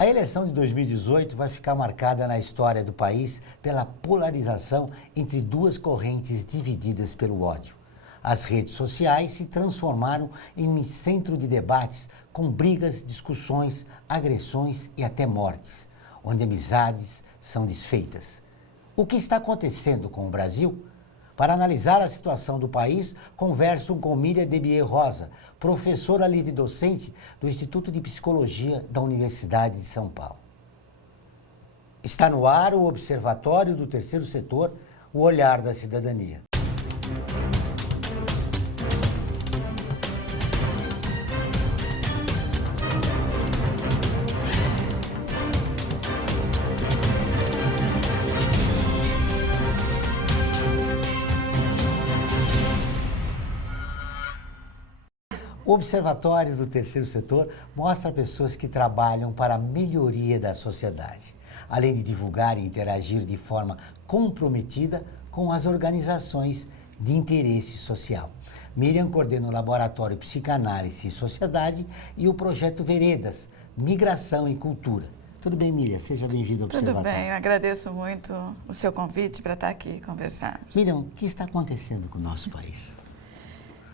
A eleição de 2018 vai ficar marcada na história do país pela polarização entre duas correntes divididas pelo ódio. As redes sociais se transformaram em um centro de debates com brigas, discussões, agressões e até mortes, onde amizades são desfeitas. O que está acontecendo com o Brasil? Para analisar a situação do país, converso com Miriam Debier Rosa, professora livre-docente do Instituto de Psicologia da Universidade de São Paulo. Está no ar o Observatório do Terceiro Setor, o olhar da cidadania. O Observatório do Terceiro Setor mostra pessoas que trabalham para a melhoria da sociedade, além de divulgar e interagir de forma comprometida com as organizações de interesse social. Miriam coordena o Laboratório Psicanálise e Sociedade e o Projeto Veredas, Migração e Cultura. Tudo bem, Miriam? Seja bem-vinda ao Observatório. Tudo bem, eu agradeço muito o seu convite para estar aqui e conversarmos. Miriam, o que está acontecendo com o nosso país?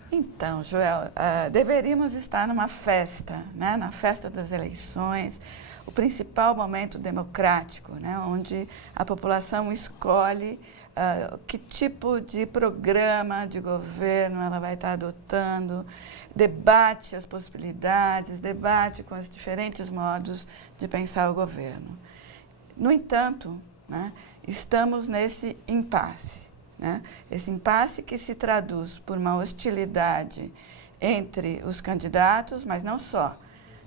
Então, Joel, deveríamos estar numa festa, né? Na festa das eleições, o principal momento democrático, né? Onde a população escolhe que tipo de programa de governo ela vai estar adotando, debate as possibilidades, debate com os diferentes modos de pensar o governo. No entanto, né, estamos nesse impasse. Né? Esse impasse que se traduz por uma hostilidade entre os candidatos, mas não só.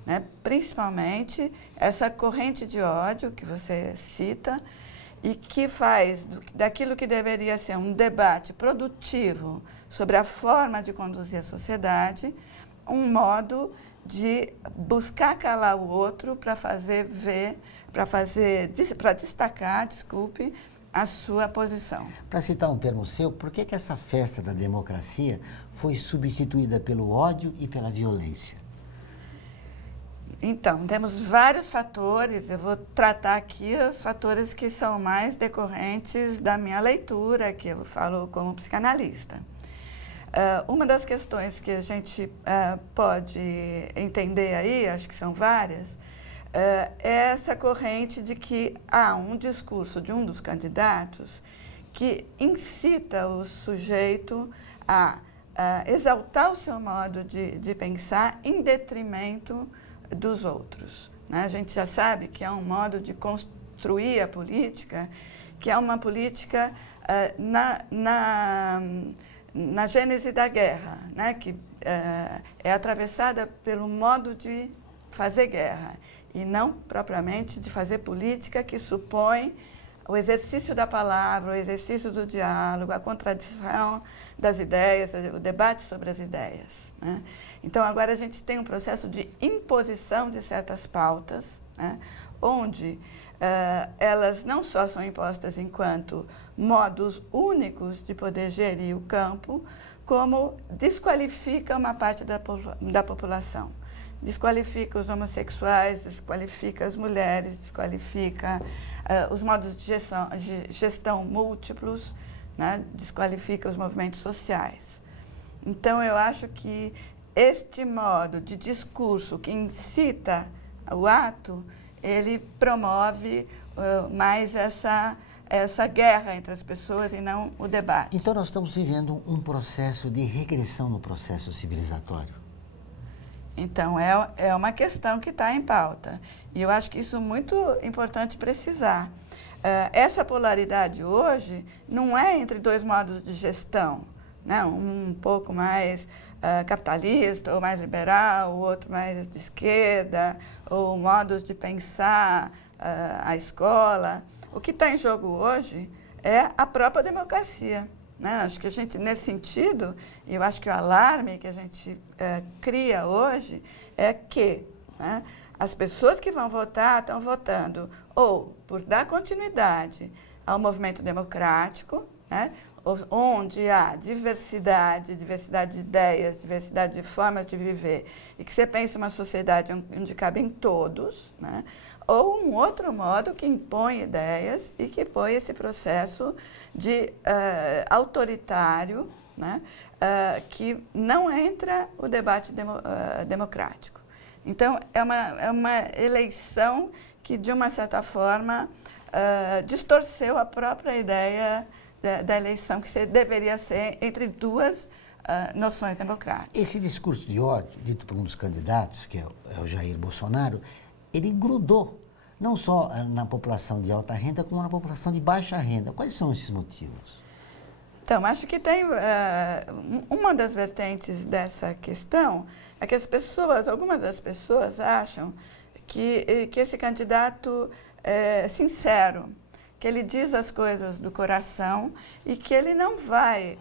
Né? Principalmente essa corrente de ódio que você cita e que faz daquilo que deveria ser um debate produtivo sobre a forma de conduzir a sociedade, um modo de buscar calar o outro para destacar, a sua posição. Para citar um termo seu, por que essa festa da democracia foi substituída pelo ódio e pela violência? Então, temos vários fatores, eu vou tratar aqui os fatores que são mais decorrentes da minha leitura, que eu falo como psicanalista. Uma das questões que a gente pode entender aí, acho que são várias, é essa corrente de que há um discurso de um dos candidatos que incita o sujeito a exaltar o seu modo de pensar em detrimento dos outros. Né? A gente já sabe que é um modo de construir a política, que é uma política na gênese da guerra, né? Que é atravessada pelo modo de fazer guerra. E não propriamente de fazer política que supõe o exercício da palavra, o exercício do diálogo, a contradição das ideias, o debate sobre as ideias. Né? Então, agora a gente tem um processo de imposição de certas pautas, né? Onde elas não só são impostas enquanto modos únicos de poder gerir o campo, como desqualifica uma parte da população. Desqualifica os homossexuais, desqualifica as mulheres, desqualifica os modos de gestão múltiplos, né? Desqualifica os movimentos sociais. Então, eu acho que este modo de discurso que incita o ato, ele promove mais essa guerra entre as pessoas e não o debate. Então, nós estamos vivendo um processo de regressão no processo civilizatório. Então, é uma questão que está em pauta. E eu acho que isso é muito importante precisar. Essa polaridade hoje não é entre dois modos de gestão, né? Um pouco mais capitalista ou mais liberal, o outro mais de esquerda, ou modos de pensar a escola. O que está em jogo hoje é a própria democracia. Né? Acho que a gente, nesse sentido, e eu acho que o alarme que a gente cria hoje é que, né, as pessoas que vão votar estão votando ou por dar continuidade ao movimento democrático, né, onde há diversidade de ideias, diversidade de formas de viver, e que você pensa uma sociedade onde cabem todos, né, ou um outro modo que impõe ideias e que põe esse processo de autoritário, né, que não entra o debate democrático. Então, é uma eleição que, de uma certa forma, distorceu a própria ideia da eleição, que deveria ser entre duas noções democráticas. Esse discurso de ódio, dito por um dos candidatos, que é o Jair Bolsonaro, ele grudou não só na população de alta renda, como na população de baixa renda. Quais são esses motivos? Então, acho que tem uma das vertentes dessa questão é que algumas das pessoas acham que esse candidato é sincero, que ele diz as coisas do coração e que ele não vai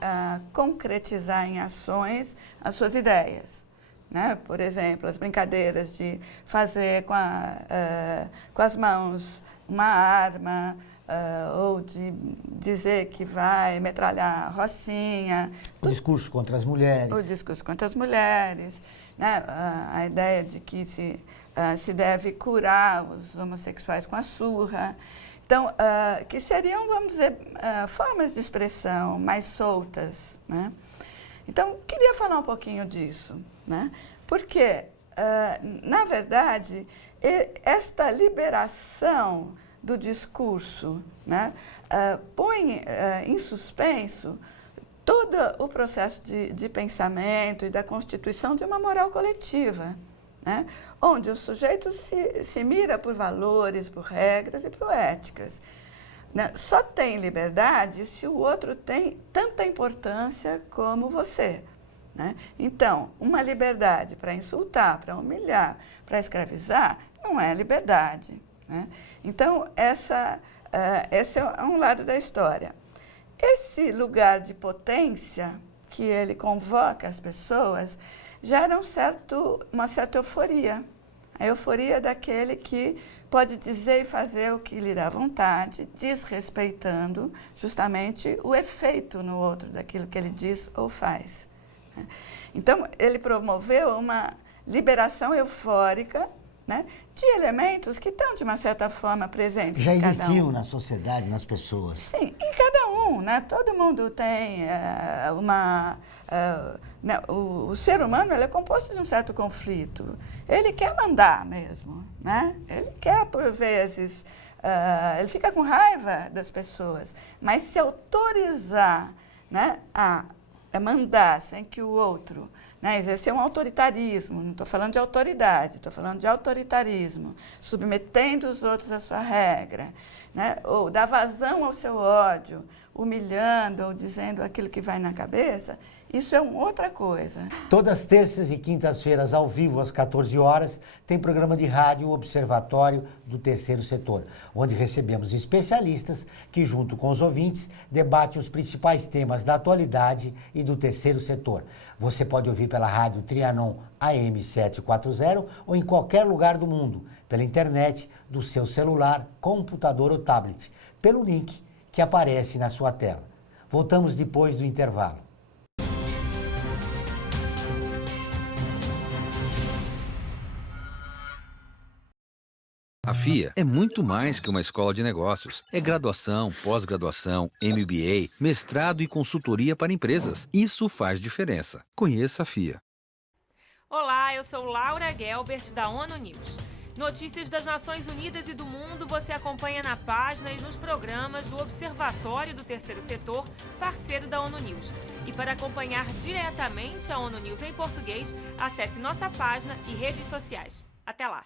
concretizar em ações as suas ideias. Né? Por exemplo, as brincadeiras de fazer com as mãos uma arma, ou de dizer que vai metralhar a Rocinha. O discurso contra as mulheres. O discurso contra as mulheres, né? A ideia de que se deve curar os homossexuais com a surra. Então, que seriam, vamos dizer, formas de expressão mais soltas, né? Então, queria falar um pouquinho disso, né? Porque, na verdade, esta liberação do discurso, né, põe em suspenso todo o processo de pensamento e da constituição de uma moral coletiva, né, onde o sujeito se mira por valores, por regras e por éticas. Né? Só tem liberdade se o outro tem tanta importância como você. Né? Então, uma liberdade para insultar, para humilhar, para escravizar, não é liberdade. Né? Então, esse é um lado da história. Esse lugar de potência que ele convoca as pessoas gera uma certa euforia. A euforia daquele que pode dizer e fazer o que lhe dá vontade, desrespeitando justamente o efeito no outro daquilo que ele diz ou faz. Né? Então, ele promoveu uma liberação eufórica, né, de elementos que estão, de uma certa forma, presentes já em cada existiam um. Na sociedade, nas pessoas. Sim, em cada um, né? Todo mundo tem né? O ser humano ele é composto de um certo conflito. Ele quer mandar mesmo, né? Ele quer, por vezes, ele fica com raiva das pessoas, mas se autorizar, né, a mandar sem que o outro... Né, exercer um autoritarismo, não estou falando de autoridade, estou falando de autoritarismo, submetendo os outros à sua regra, né, ou dar vazão ao seu ódio, humilhando ou dizendo aquilo que vai na cabeça, isso é outra coisa. Todas terças e quintas-feiras, ao vivo, às 14 horas, tem programa de rádio Observatório do Terceiro Setor, onde recebemos especialistas que, junto com os ouvintes, debatem os principais temas da atualidade e do terceiro setor. Você pode ouvir pela rádio Trianon AM 740 ou em qualquer lugar do mundo, pela internet, do seu celular, computador ou tablet, pelo link que aparece na sua tela. Voltamos depois do intervalo. A FIA é muito mais que uma escola de negócios. É graduação, pós-graduação, MBA, mestrado e consultoria para empresas. Isso faz diferença. Conheça a FIA. Olá, eu sou Laura Gelbert, da ONU News. Notícias das Nações Unidas e do mundo você acompanha na página e nos programas do Observatório do Terceiro Setor, parceiro da ONU News. E para acompanhar diretamente a ONU News em português, acesse nossa página e redes sociais. Até lá!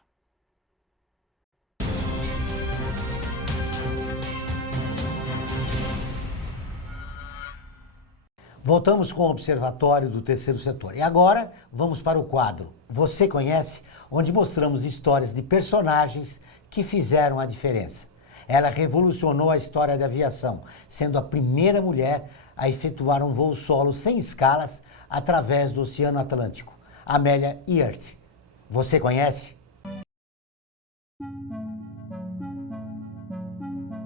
Voltamos com o Observatório do Terceiro Setor. E agora vamos para o quadro Você Conhece?, onde mostramos histórias de personagens que fizeram a diferença. Ela revolucionou a história da aviação, sendo a primeira mulher a efetuar um voo solo sem escalas através do Oceano Atlântico. Amélia Earhart. Você conhece?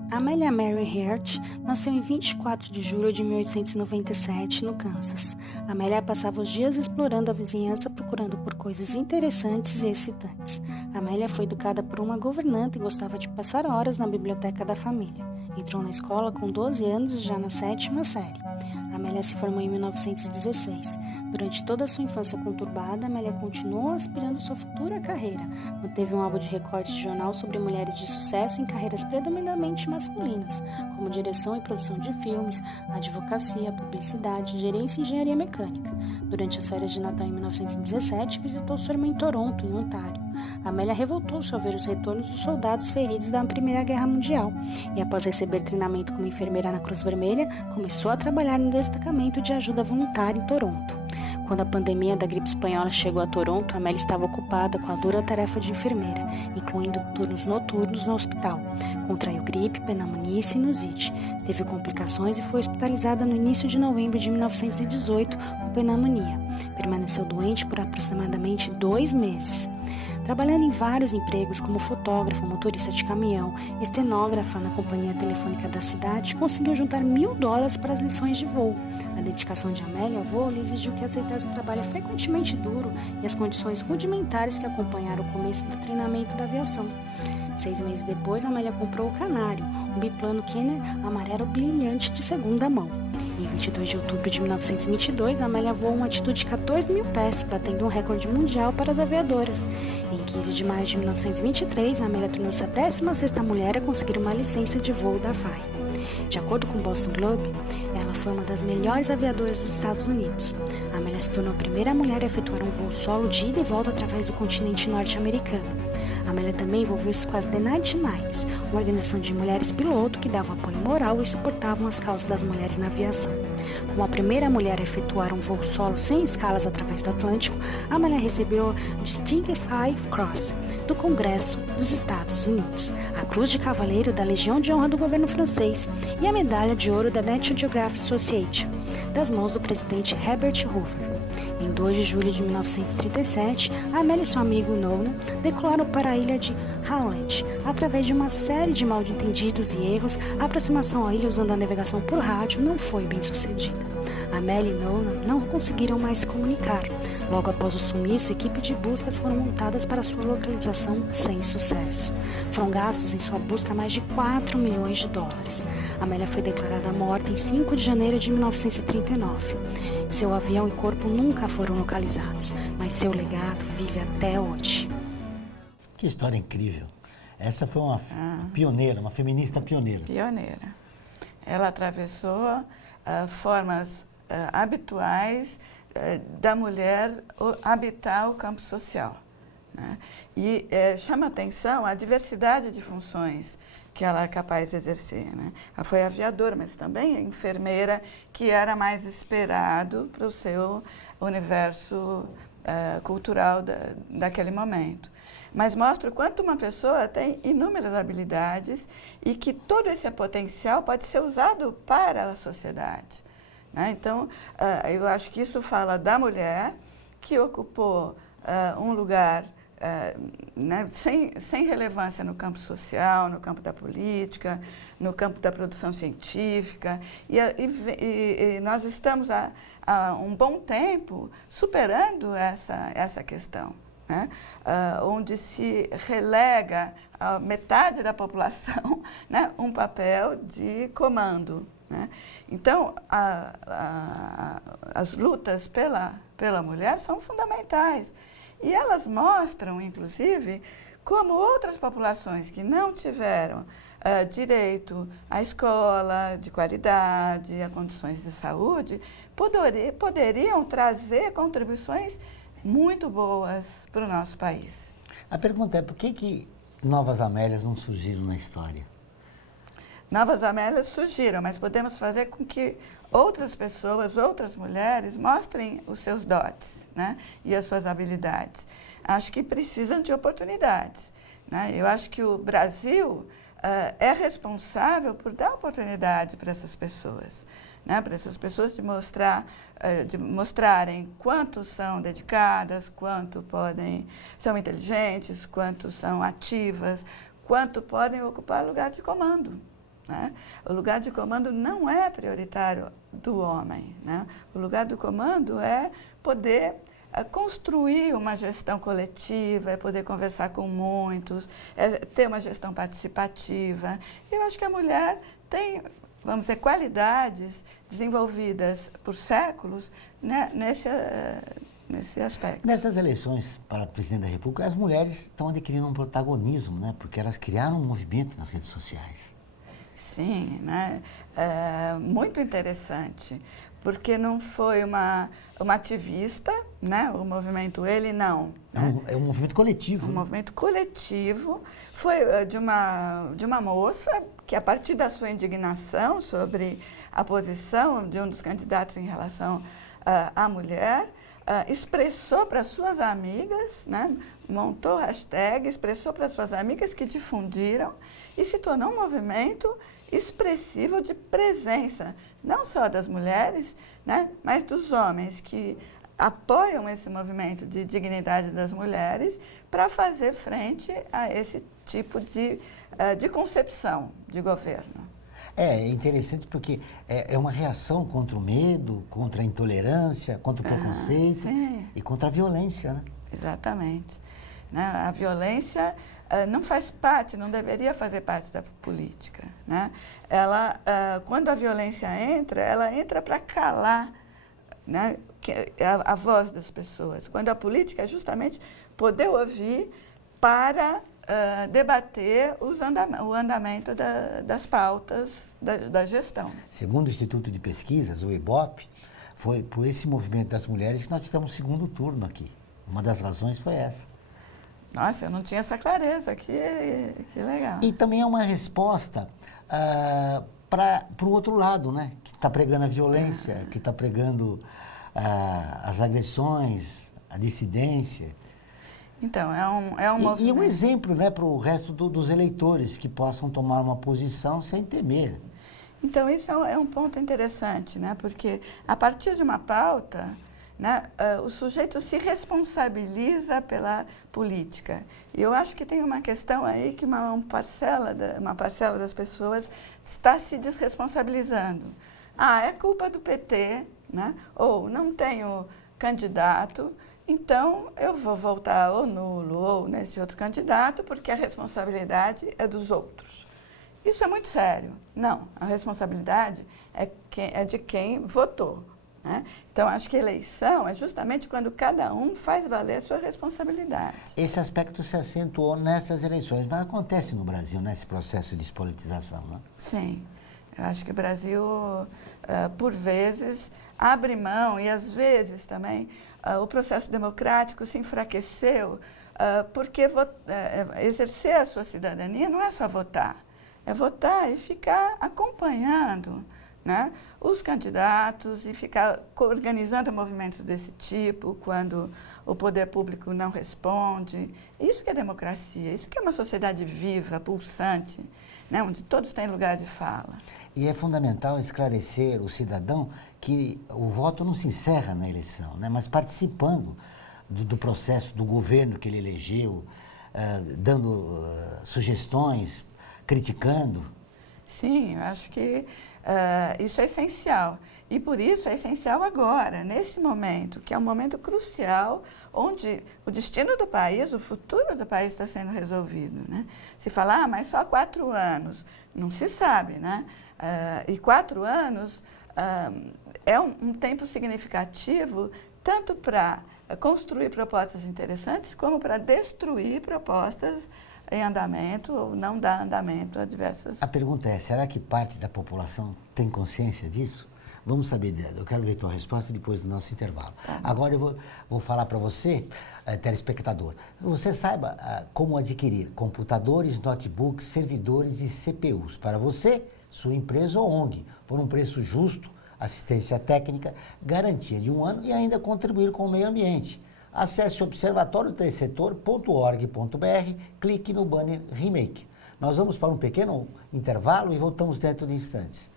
Amélia Mary Hart nasceu em 24 de julho de 1897, no Kansas. Amélia passava os dias explorando a vizinhança, procurando por coisas interessantes e excitantes. Amélia foi educada por uma governanta e gostava de passar horas na biblioteca da família. Entrou na escola com 12 anos e já na 7ª série. Amélia se formou em 1916. Durante toda a sua infância conturbada, Amélia continuou aspirando sua futura carreira. Manteve um álbum de recortes de jornal sobre mulheres de sucesso em carreiras predominantemente masculinas, como direção e produção de filmes, advocacia, publicidade, gerência e engenharia mecânica. Durante as férias de Natal em 1917, visitou sua irmã em Toronto, em Ontário. Amélia revoltou-se ao ver os retornos dos soldados feridos da Primeira Guerra Mundial e, após receber treinamento como enfermeira na Cruz Vermelha, começou a trabalhar no destacamento de ajuda voluntária em Toronto. Quando a pandemia da gripe espanhola chegou a Toronto, Amélia estava ocupada com a dura tarefa de enfermeira, incluindo turnos noturnos no hospital. Contraiu gripe, pneumonia e sinusite. Teve complicações e foi hospitalizada no início de novembro de 1918 com pneumonia. Permaneceu doente por aproximadamente 2 meses. Trabalhando em vários empregos como fotógrafa, motorista de caminhão, estenógrafa na companhia telefônica da cidade, conseguiu juntar $1.000 para as lições de voo. A dedicação de Amélia ao voo lhe exigiu que aceitasse o trabalho frequentemente duro e as condições rudimentares que acompanharam o começo do treinamento da aviação. 6 meses depois, Amélia comprou o Canário, um biplano Kenner amarelo brilhante de segunda mão. Em 22 de outubro de 1922, Amélia voou uma altitude de 14.000 pés, batendo um recorde mundial para as aviadoras. Em 15 de maio de 1923, Amélia tornou-se a 16ª mulher a conseguir uma licença de voo da FAI. De acordo com o Boston Globe, ela foi uma das melhores aviadoras dos Estados Unidos. Amélia se tornou a primeira mulher a efetuar um voo solo de ida e volta através do continente norte-americano. Amélia também envolveu-se com as The 99s, uma organização de mulheres piloto que dava apoio moral e suportavam as causas das mulheres na aviação. Como a primeira mulher a efetuar um voo solo sem escalas através do Atlântico, Amélia recebeu a Distinguished Cross do Congresso dos Estados Unidos, a Cruz de Cavaleiro da Legião de Honra do governo francês e a Medalha de Ouro da National Geographic Association, das mãos do presidente Herbert Hoover. Em 2 de julho de 1937, Amélia e seu amigo Nona decolaram para a ilha de Howland. Através de uma série de mal-entendidos e erros, a aproximação à ilha usando a navegação por rádio não foi bem sucedida. Amélia e Nona não conseguiram mais se comunicar. Logo após o sumiço, equipes de buscas foram montadas para sua localização sem sucesso. Foram gastos em sua busca mais de $4 milhões. Amélia foi declarada morta em 5 de janeiro de 1939. Seu avião e corpo nunca foram localizados, mas seu legado vive até hoje. Que história incrível. Essa foi uma pioneira, uma feminista pioneira. Pioneira. Ela atravessou formas habituais da mulher habitar o campo social, né? E chama atenção a diversidade de funções que ela é capaz de exercer, né? Ela foi aviadora, mas também enfermeira, que era mais esperado para o seu universo cultural daquele momento. Mas mostra o quanto uma pessoa tem inúmeras habilidades e que todo esse potencial pode ser usado para a sociedade, né? Então, eu acho que isso fala da mulher que ocupou um lugar né, sem relevância no campo social, no campo da política, no campo da produção científica. E nós estamos há um bom tempo superando essa questão, né? Onde se relega a metade da população, né, um papel de comando, né? Então, as lutas pela mulher são fundamentais. E elas mostram, inclusive, como outras populações que não tiveram direito à escola de qualidade, a condições de saúde, poderiam trazer contribuições muito boas para o nosso país. A pergunta é, por que novas Amélias não surgiram na história? Novas Amélias surgiram, mas podemos fazer com que outras pessoas, outras mulheres, mostrem os seus dotes, né, e as suas habilidades. Acho que precisam de oportunidades, né? Eu acho que o Brasil é responsável por dar oportunidade para essas pessoas, né, para essas pessoas de mostrarem quanto são dedicadas, quanto são inteligentes, quanto são ativas, quanto podem ocupar lugar de comando, né? O lugar de comando não é prioritário do homem, né? O lugar do comando é poder construir uma gestão coletiva, é poder conversar com muitos, é ter uma gestão participativa. Eu acho que a mulher tem, vamos dizer, qualidades desenvolvidas por séculos, né, nesse aspecto. Nessas eleições para presidente da República, as mulheres estão adquirindo um protagonismo, né, porque elas criaram um movimento nas redes sociais. Sim, né? Muito interessante, porque não foi uma ativista, né? O movimento Ele Não. Né? É um movimento coletivo. Um movimento coletivo. Foi de uma moça que, a partir da sua indignação sobre a posição de um dos candidatos em relação à mulher, expressou para suas amigas, né? Montou hashtag, expressou para suas amigas que difundiram e se tornou um movimento expressivo de presença, não só das mulheres, né, mas dos homens que apoiam esse movimento de dignidade das mulheres para fazer frente a esse tipo de concepção de governo. É interessante porque é uma reação contra o medo, contra a intolerância, contra o preconceito e contra a violência, né? Exatamente. Né? A violência não faz parte, não deveria fazer parte da política. Né? Quando a violência entra, ela entra para calar, né, a voz das pessoas. Quando a política é justamente poder ouvir para debater o andamento das pautas da gestão. Segundo o Instituto de Pesquisas, o IBOP, foi por esse movimento das mulheres que nós tivemos o segundo turno aqui. Uma das razões foi essa. Nossa, eu não tinha essa clareza, que legal. E também é uma resposta para o outro lado, né? Que está pregando a violência, que está pregando as agressões, a dissidência. Então, é um movimento. E um exemplo, né, para o resto dos eleitores que possam tomar uma posição sem temer. Então, isso é um ponto interessante, né? Porque a partir de uma pauta, né, o sujeito se responsabiliza pela política. E eu acho que tem uma questão aí que uma parcela das pessoas está se desresponsabilizando. É culpa do PT, né? Ou não tenho candidato, então eu vou votar ou nulo ou nesse outro candidato porque a responsabilidade é dos outros. Isso é muito sério. Não, a responsabilidade é de quem votou. Né? Então, acho que eleição é justamente quando cada um faz valer a sua responsabilidade. Esse aspecto se acentuou nessas eleições, mas acontece no Brasil, nesse processo de despolitização, não? Sim. Eu acho que o Brasil, por vezes, abre mão e, às vezes, também, o processo democrático se enfraqueceu, porque exercer a sua cidadania não é só votar, é votar e ficar acompanhando, né, os candidatos e ficar organizando movimentos desse tipo quando o poder público não responde. Isso que é democracia, isso que é uma sociedade viva, pulsante, né, onde todos têm lugar de fala. E é fundamental esclarecer o cidadão que o voto não se encerra na eleição, né, mas participando do processo do governo que ele elegeu, dando sugestões, criticando. Sim, eu acho que isso é essencial. E por isso é essencial agora, nesse momento, que é um momento crucial, onde o destino do país, o futuro do país está sendo resolvido. Né? Se falar, mas só 4 anos, não se sabe. Né? E 4 anos é um tempo significativo, tanto para construir propostas interessantes, como para destruir propostas em andamento ou não dar andamento a diversas... A pergunta é, será que parte da população tem consciência disso? Vamos saber, eu quero ver tua resposta depois do nosso intervalo. Tá. Agora eu vou falar para você, telespectador, você saiba como adquirir computadores, notebooks, servidores e CPUs para você, sua empresa ou ONG, por um preço justo, assistência técnica, garantia de 1 ano e ainda contribuir com o meio ambiente. Acesse observatoriotercetor.org.br, clique no banner Remake. Nós vamos para um pequeno intervalo e voltamos dentro de instantes.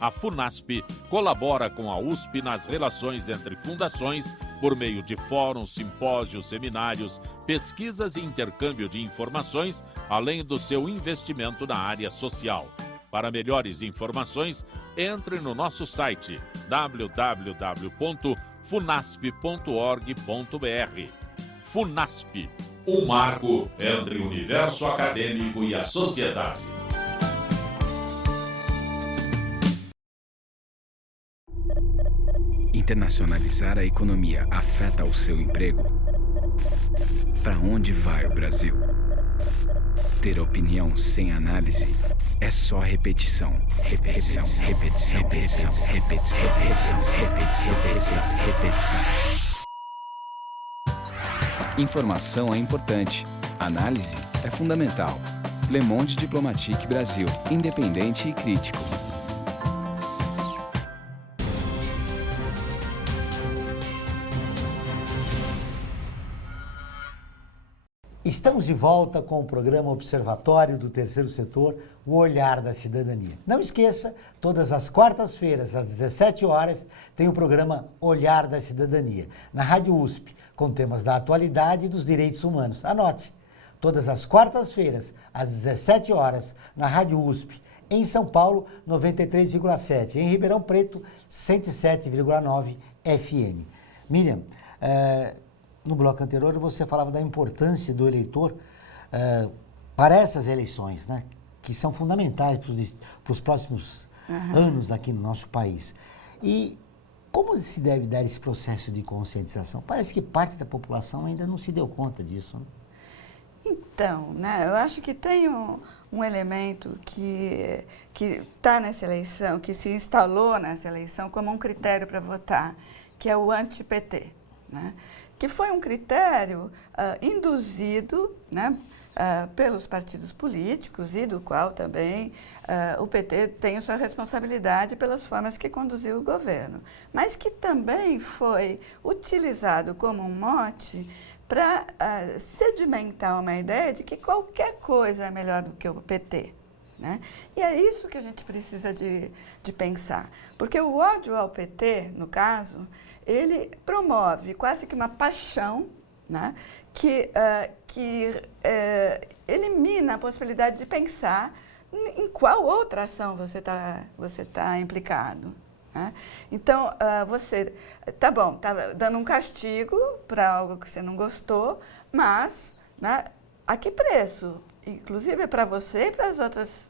A FUNASP colabora com a USP nas relações entre fundações por meio de fóruns, simpósios, seminários, pesquisas e intercâmbio de informações, além do seu investimento na área social. Para melhores informações, entre no nosso site www.funasp.org.br. FUNASP, um marco entre o universo acadêmico e a sociedade. Internacionalizar a economia afeta o seu emprego? Para onde vai o Brasil? Ter opinião sem análise é só repetição. Repetição, repetição, repetição, repetição, repetição, repetição, repetição, repetição. Informação é importante. Análise é fundamental. Le Monde Diplomatique Brasil. Independente e crítico. Estamos de volta com o programa Observatório do Terceiro Setor, o Olhar da Cidadania. Não esqueça, todas as quartas-feiras, às 17 horas, tem o programa Olhar da Cidadania, na Rádio USP, com temas da atualidade e dos direitos humanos. Anote, todas as quartas-feiras, às 17 horas, na Rádio USP, em São Paulo, 93,7, em Ribeirão Preto, 107,9 FM. Miriam, no bloco anterior você falava da importância do eleitor para essas eleições, né, que são fundamentais para os próximos anos aqui no nosso país. E como se deve dar esse processo de conscientização? Parece que parte da população ainda não se deu conta disso, né? Então, né, eu acho que tem um elemento que está nessa eleição, que se instalou nessa eleição como um critério para votar, que é o anti-PT, né? Que foi um critério induzido, né, pelos partidos políticos e do qual também o PT tem a sua responsabilidade pelas formas que conduziu o governo, mas que também foi utilizado como um mote para sedimentar uma ideia de que qualquer coisa é melhor do que o PT. Né? E é isso que a gente precisa de pensar, porque o ódio ao PT, no caso, ele promove quase que uma paixão, né, que elimina a possibilidade de pensar em qual outra ação você tá implicado. Né? Então, você, tá bom, tá dando um castigo para algo que você não gostou, mas, né, a que preço? Inclusive para você e para as outras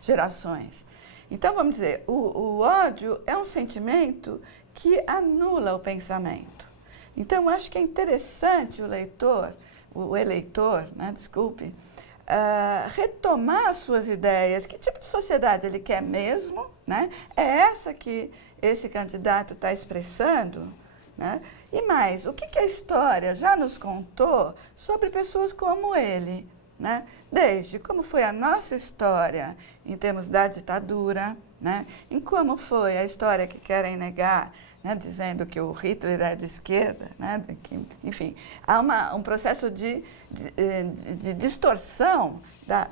gerações. Então, vamos dizer, o ódio é um sentimento que anula o pensamento. Então, eu acho que é interessante o eleitor, né, desculpe, retomar as suas ideias. Que tipo de sociedade ele quer mesmo? Né? É essa que esse candidato está expressando? Né? E mais, o que a história já nos contou sobre pessoas como ele? Né? Desde como foi a nossa história em termos da ditadura, né? Em como foi a história que querem negar, né? Dizendo que o Hitler era de esquerda, né? Que, enfim, há um processo de distorção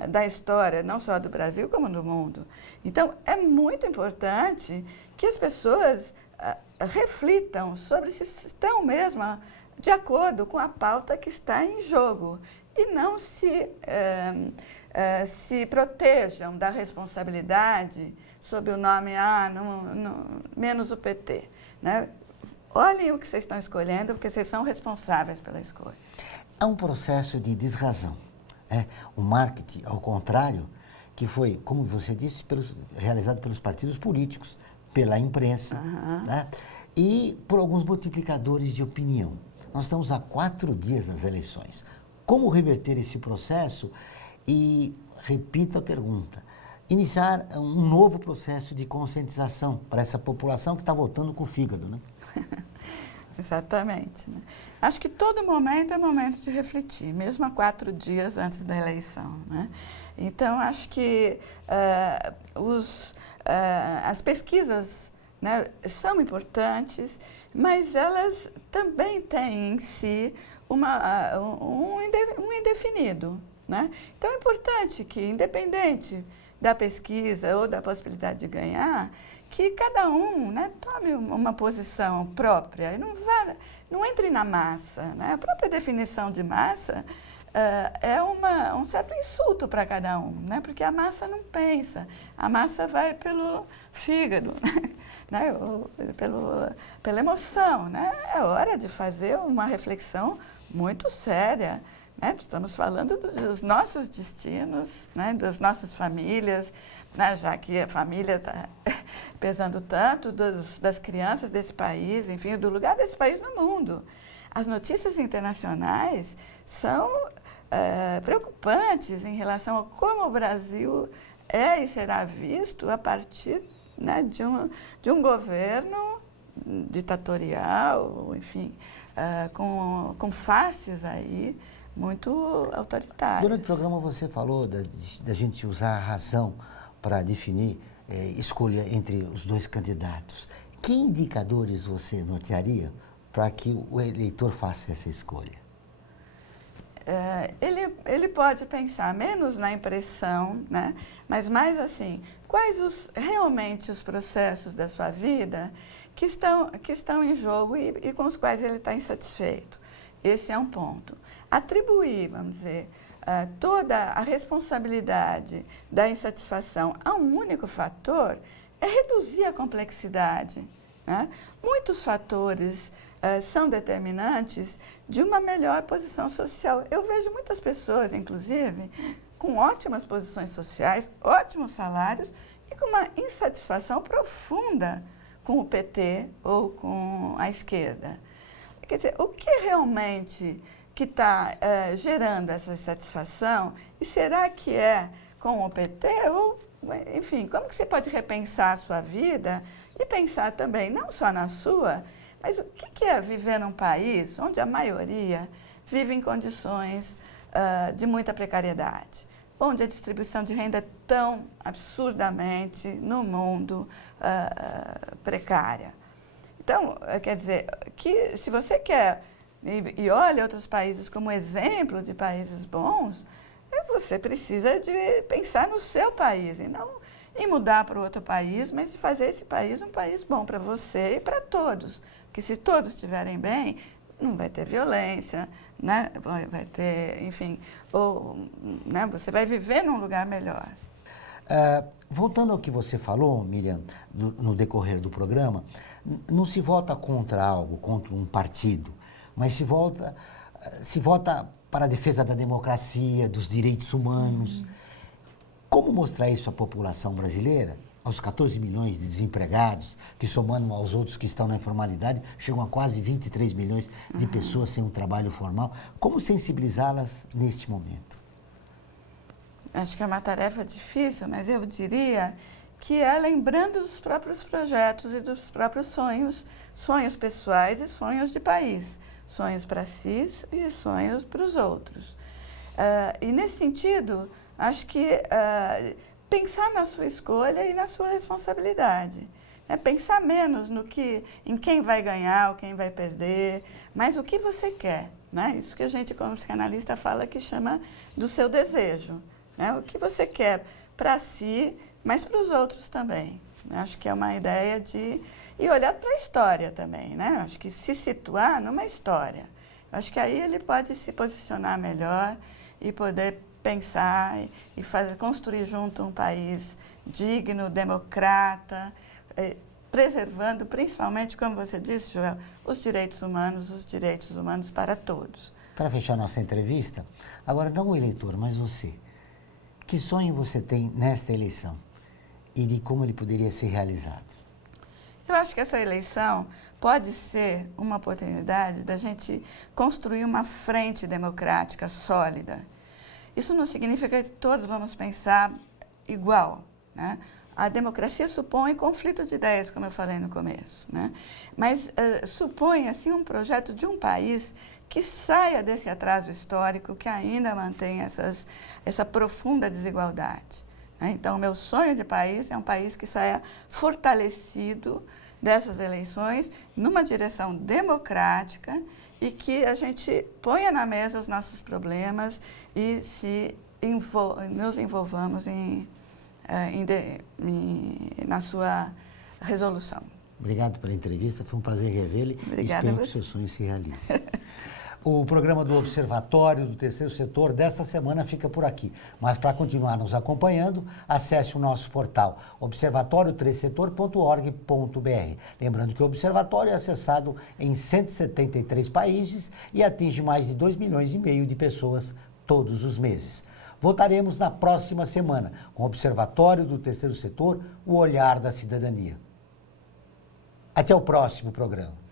da história, não só do Brasil como do mundo. Então, é muito importante que as pessoas reflitam sobre se estão mesmo de acordo com a pauta que está em jogo e não se protejam da responsabilidade sob o nome, menos o PT. Né? Olhem o que vocês estão escolhendo, porque vocês são responsáveis pela escolha. É um processo de desrazão. O marketing, ao contrário, que foi, como você disse, realizado pelos partidos políticos, pela imprensa, né? E por alguns multiplicadores de opinião. Nós estamos há 4 dias das eleições. Como reverter esse processo? E, repito a pergunta, iniciar um novo processo de conscientização para essa população que está votando com o fígado, né? Exatamente. Né? Acho que todo momento é momento de refletir, mesmo há 4 dias antes da eleição. Né? Então, acho que as pesquisas, né, são importantes, mas elas também têm em si um indefinido. Né? Então, é importante que, independente da pesquisa ou da possibilidade de ganhar, que cada um, né, tome uma posição própria e não entre na massa, né? A própria definição de massa é um certo insulto para cada um, né? Porque a massa não pensa, a massa vai pelo fígado, né? Pela emoção, né? É hora de fazer uma reflexão muito séria, né? Estamos falando dos nossos destinos, né? Das nossas famílias, né? Já que a família está pesando tanto, das crianças desse país, enfim, do lugar desse país no mundo. As notícias internacionais são preocupantes em relação a como o Brasil é e será visto a partir, né, de um governo ditatorial, enfim, com faces aí muito autoritárias. Durante o programa você falou da gente usar a razão para definir escolha entre os dois candidatos. Que indicadores você nortearia para que o eleitor faça essa escolha? Ele pode pensar menos na impressão, né? Mas mais assim, quais realmente os processos da sua vida que estão em jogo e com os quais ele está insatisfeito. Esse é um ponto. Atribuir, vamos dizer, toda a responsabilidade da insatisfação a um único fator é reduzir a complexidade, né? Muitos fatores são determinantes de uma melhor posição social. Eu vejo muitas pessoas, inclusive, com ótimas posições sociais, ótimos salários e com uma insatisfação profunda com o PT ou com a esquerda. Quer dizer, o que realmente que está gerando essa insatisfação e será que é com o PT ou, enfim, como que você pode repensar a sua vida e pensar também, não só na sua, mas o que é viver num país onde a maioria vive em condições de muita precariedade, onde a distribuição de renda é tão absurdamente, no mundo, precária. Então, quer dizer, que se você quer e olha outros países como exemplo de países bons, você precisa de pensar no seu país e não em mudar para outro país, mas de fazer esse país um país bom para você e para todos. Porque se todos estiverem bem, não vai ter violência, né? Vai ter, enfim, né? Você vai viver num lugar melhor. Voltando ao que você falou, Miriam, no decorrer do programa, não se vota contra algo, contra um partido, mas se vota para a defesa da democracia, dos direitos humanos. Como mostrar isso à população brasileira, aos 14 milhões de desempregados, que somando aos outros que estão na informalidade, chegam a quase 23 milhões de pessoas sem um trabalho formal? Como sensibilizá-las neste momento? Acho que é uma tarefa difícil, mas eu diria que é lembrando dos próprios projetos e dos próprios sonhos pessoais e sonhos de país, sonhos para si e sonhos para os outros. E nesse sentido, acho que pensar na sua escolha e na sua responsabilidade. Pensar menos em quem vai ganhar ou quem vai perder, mas o que você quer. Né? Isso que a gente, como psicanalista, fala que chama do seu desejo. Né? O que você quer para si, mas para os outros também. Acho que é uma ideia de... E olhar para a história também, né? Acho que se situar numa história. Acho que aí ele pode se posicionar melhor e poder pensar e construir junto um país digno, democrata, preservando principalmente, como você disse, Joel, os direitos humanos para todos. Para fechar nossa entrevista, agora não o eleitor, mas você. Que sonho você tem nesta eleição e de como ele poderia ser realizado? Eu acho que essa eleição pode ser uma oportunidade da gente construir uma frente democrática sólida. Isso não significa que todos vamos pensar igual, né? A democracia supõe conflito de ideias, como eu falei no começo, né? Mas supõe, assim, um projeto de um país que saia desse atraso histórico que ainda mantém essa profunda desigualdade. Né? Então, o meu sonho de país é um país que saia fortalecido dessas eleições numa direção democrática e que a gente ponha na mesa os nossos problemas e nos envolvamos em na sua resolução. Obrigado pela entrevista, foi um prazer revê-lo. Obrigada. Espero que o seu sonho se realize. O programa do Observatório do Terceiro Setor desta semana fica por aqui. Mas para continuar nos acompanhando, acesse o nosso portal observatorioterceirsetor.org.br. Lembrando que o Observatório é acessado em 173 países e atinge mais de 2,5 milhões de pessoas todos os meses. Voltaremos na próxima semana com o Observatório do Terceiro Setor, o olhar da cidadania. Até o próximo programa.